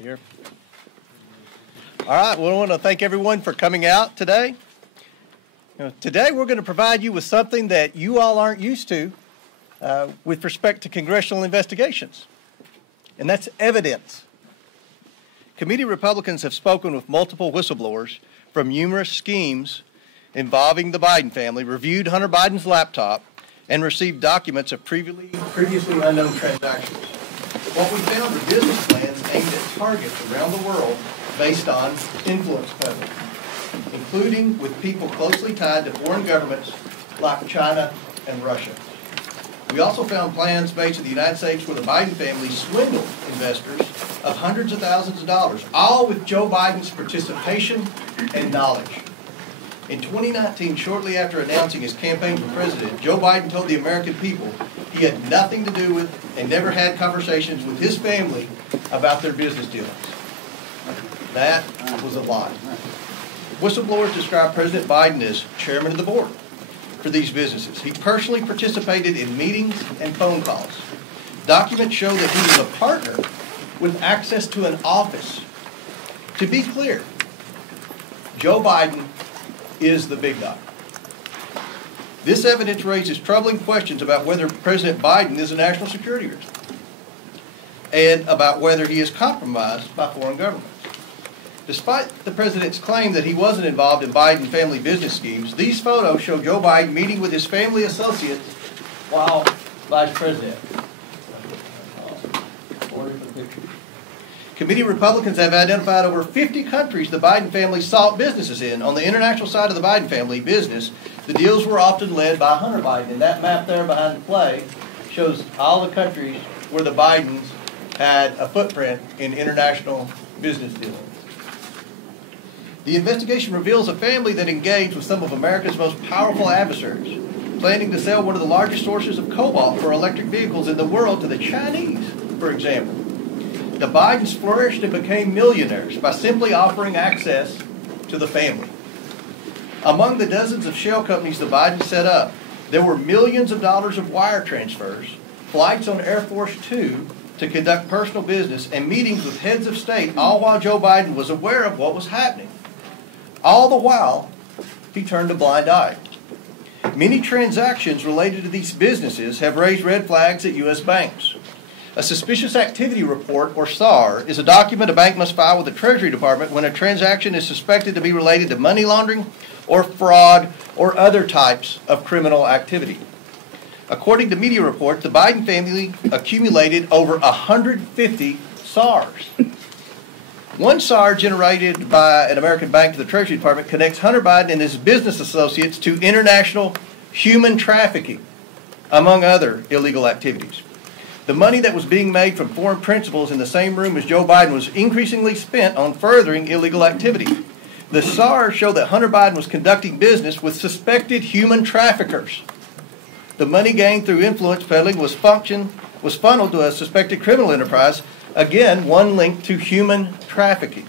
Here. All right, well, I want to thank everyone for coming out today. Today we're going to provide you with something that you all aren't used to with respect to congressional investigations, and that's evidence. Committee Republicans have spoken with multiple whistleblowers from numerous schemes involving the Biden family, reviewed Hunter Biden's laptop, and received documents of previously unknown transactions. What we found are business plans aimed at targets around the world based on influence peddling, including with people closely tied to foreign governments like China and Russia. We also found plans made to the United States where the Biden family swindled investors of hundreds of thousands of dollars, all with Joe Biden's participation and knowledge. In 2019, shortly after announcing his campaign for president, Joe Biden told the American people he had nothing to do with and never had conversations with his family about their business dealings. That was a lie. Whistleblowers described President Biden as chairman of the board for these businesses. He personally participated in meetings and phone calls. Documents show that he was a partner with access to an office. To be clear, Joe Biden is the big dog. This evidence raises troubling questions about whether President Biden is a national security risk and about whether he is compromised by foreign governments. Despite the president's claim that he wasn't involved in Biden family business schemes, these photos show Joe Biden meeting with his family associates while vice president. Committee Republicans have identified over 50 countries the Biden family sought businesses in. On the international side of the Biden family business, the deals were often led by Hunter Biden. And that map there behind the play shows all the countries where the Bidens had a footprint in international business dealings. The investigation reveals a family that engaged with some of America's most powerful adversaries, planning to sell one of the largest sources of cobalt for electric vehicles in the world to the Chinese, for example. The Bidens flourished and became millionaires by simply offering access to the family. Among the dozens of shell companies the Bidens set up, there were millions of dollars of wire transfers, flights on Air Force Two to conduct personal business, and meetings with heads of state, all while Joe Biden was aware of what was happening. All the while, he turned a blind eye. Many transactions related to these businesses have raised red flags at U.S. banks. A suspicious activity report, or SAR, is a document a bank must file with the Treasury Department when a transaction is suspected to be related to money laundering or fraud or other types of criminal activity. According to media reports, the Biden family accumulated over 150 SARs. One SAR generated by an American bank to the Treasury Department connects Hunter Biden and his business associates to international human trafficking, among other illegal activities. The money that was being made from foreign principals in the same room as Joe Biden was increasingly spent on furthering illegal activity. The SARs show that Hunter Biden was conducting business with suspected human traffickers. The money gained through influence peddling was funneled to a suspected criminal enterprise, again, one linked to human trafficking.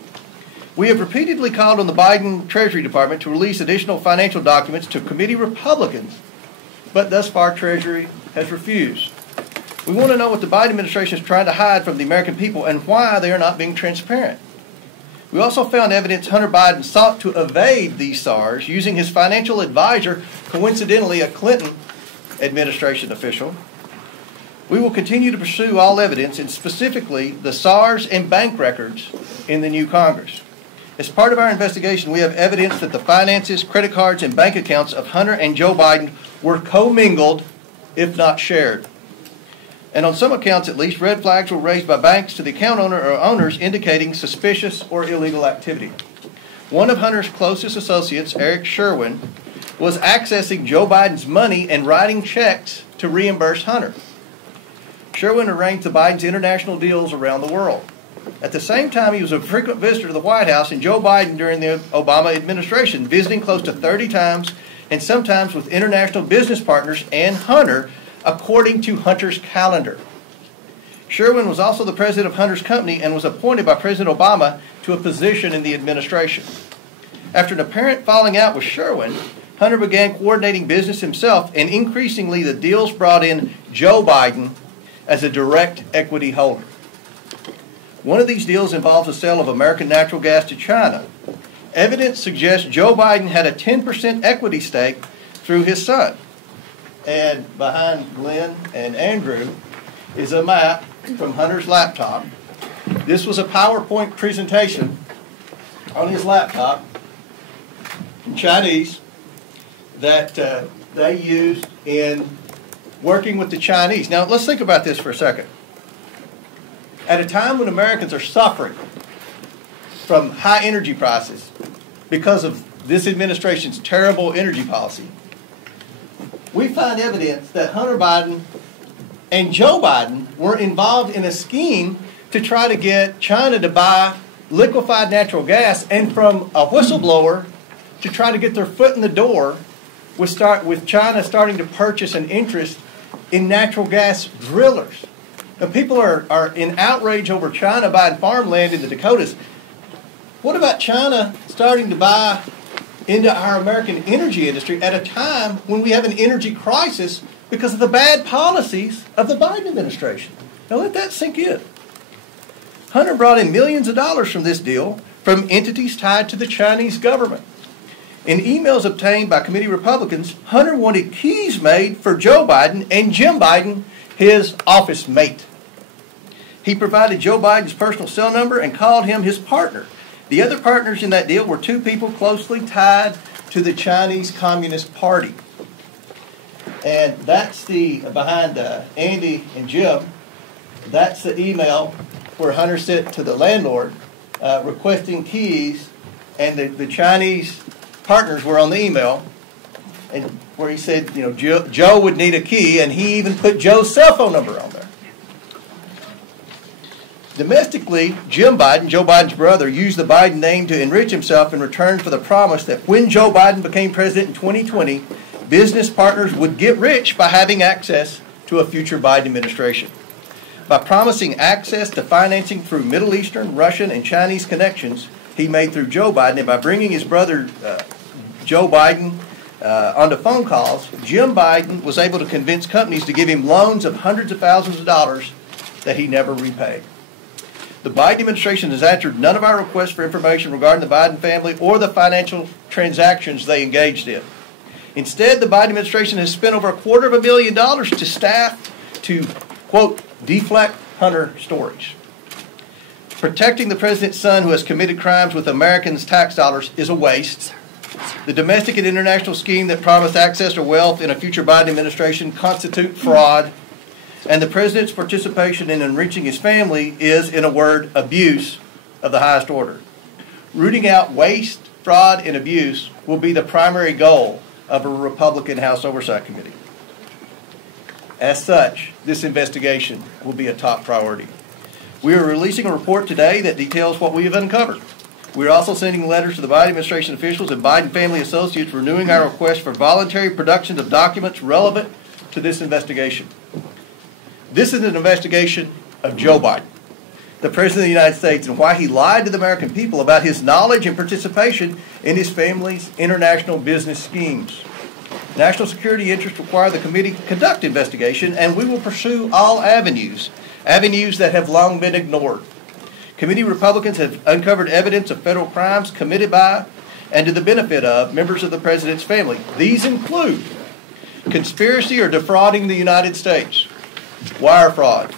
We have repeatedly called on the Biden Treasury Department to release additional financial documents to committee Republicans, but thus far Treasury has refused. We want to know what the Biden administration is trying to hide from the American people and why they are not being transparent. We also found evidence Hunter Biden sought to evade these SARs using his financial advisor, coincidentally a Clinton administration official. We will continue to pursue all evidence, and specifically the SARs and bank records in the new Congress. As part of our investigation, we have evidence that the finances, credit cards, and bank accounts of Hunter and Joe Biden were commingled, if not shared. And on some accounts, at least, red flags were raised by banks to the account owner or owners indicating suspicious or illegal activity. One of Hunter's closest associates, Eric Sherwin, was accessing Joe Biden's money and writing checks to reimburse Hunter. Sherwin arranged the Biden's international deals around the world. At the same time, he was a frequent visitor to the White House and Joe Biden during the Obama administration, visiting close to 30 times and sometimes with international business partners and Hunter, according to Hunter's calendar. Sherwin was also the president of Hunter's company and was appointed by President Obama to a position in the administration. After an apparent falling out with Sherwin, Hunter began coordinating business himself, and increasingly the deals brought in Joe Biden as a direct equity holder. One of these deals involves the sale of American natural gas to China. Evidence suggests Joe Biden had a 10% equity stake through his son. And behind Glenn and Andrew is a map from Hunter's laptop. This was a PowerPoint presentation on his laptop in Chinese that they used in working with the Chinese. Now, let's think about this for a second. At a time when Americans are suffering from high energy prices because of this administration's terrible energy policy, we find evidence that Hunter Biden and Joe Biden were involved in a scheme to try to get China to buy liquefied natural gas, and from a whistleblower to try to get their foot in the door with China starting to purchase an interest in natural gas drillers. Now, people are in outrage over China buying farmland in the Dakotas. What about China starting to buy into our American energy industry at a time when we have an energy crisis because of the bad policies of the Biden administration? Now let that sink in. Hunter brought in millions of dollars from this deal from entities tied to the Chinese government. In emails obtained by committee Republicans, Hunter wanted keys made for Joe Biden and Jim Biden, his office mate. He provided Joe Biden's personal cell number and called him his partner. The other partners in that deal were two people closely tied to the Chinese Communist Party. And that's behind Andy and Jim, that's the email where Hunter sent to the landlord requesting keys, and the Chinese partners were on the email, and where he said, Joe would need a key, and he even put Joe's cell phone number on there. Domestically, Jim Biden, Joe Biden's brother, used the Biden name to enrich himself in return for the promise that when Joe Biden became president in 2020, business partners would get rich by having access to a future Biden administration. By promising access to financing through Middle Eastern, Russian, and Chinese connections he made through Joe Biden, and by bringing his brother Joe Biden onto phone calls, Jim Biden was able to convince companies to give him loans of hundreds of thousands of dollars that he never repaid. The Biden administration has answered none of our requests for information regarding the Biden family or the financial transactions they engaged in. Instead, the Biden administration has spent over $250,000 to staff to, quote, deflect Hunter stories. Protecting the president's son who has committed crimes with Americans' tax dollars is a waste. The domestic and international scheme that promised access to wealth in a future Biden administration constitute fraud. And the president's participation in enriching his family is, in a word, abuse of the highest order. Rooting out waste, fraud, and abuse will be the primary goal of a Republican House Oversight Committee. As such, this investigation will be a top priority. We are releasing a report today that details what we have uncovered. We are also sending letters to the Biden administration officials and Biden family associates renewing our request for voluntary production of documents relevant to this investigation. This is an investigation of Joe Biden, the President of the United States, and why he lied to the American people about his knowledge and participation in his family's international business schemes. National security interests require the committee to conduct investigation, and we will pursue all avenues that have long been ignored. Committee Republicans have uncovered evidence of federal crimes committed by and to the benefit of members of the President's family. These include conspiracy or defrauding the United States, wire fraud,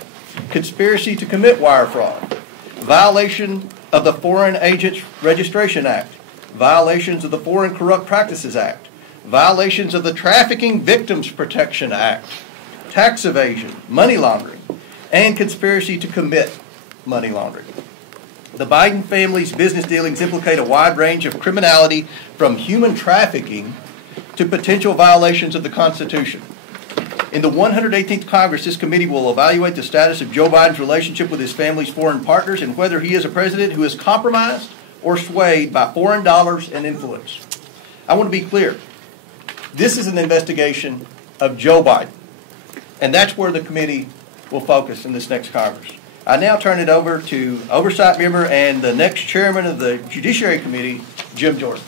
conspiracy to commit wire fraud, violation of the Foreign Agents Registration Act, violations of the Foreign Corrupt Practices Act, violations of the Trafficking Victims Protection Act, tax evasion, money laundering, and conspiracy to commit money laundering. The Biden family's business dealings implicate a wide range of criminality, from human trafficking to potential violations of the Constitution. In the 118th Congress, this committee will evaluate the status of Joe Biden's relationship with his family's foreign partners and whether he is a president who is compromised or swayed by foreign dollars and influence. I want to be clear. This is an investigation of Joe Biden, and that's where the committee will focus in this next Congress. I now turn it over to Oversight Member and the next Chairman of the Judiciary Committee, Jim Jordan.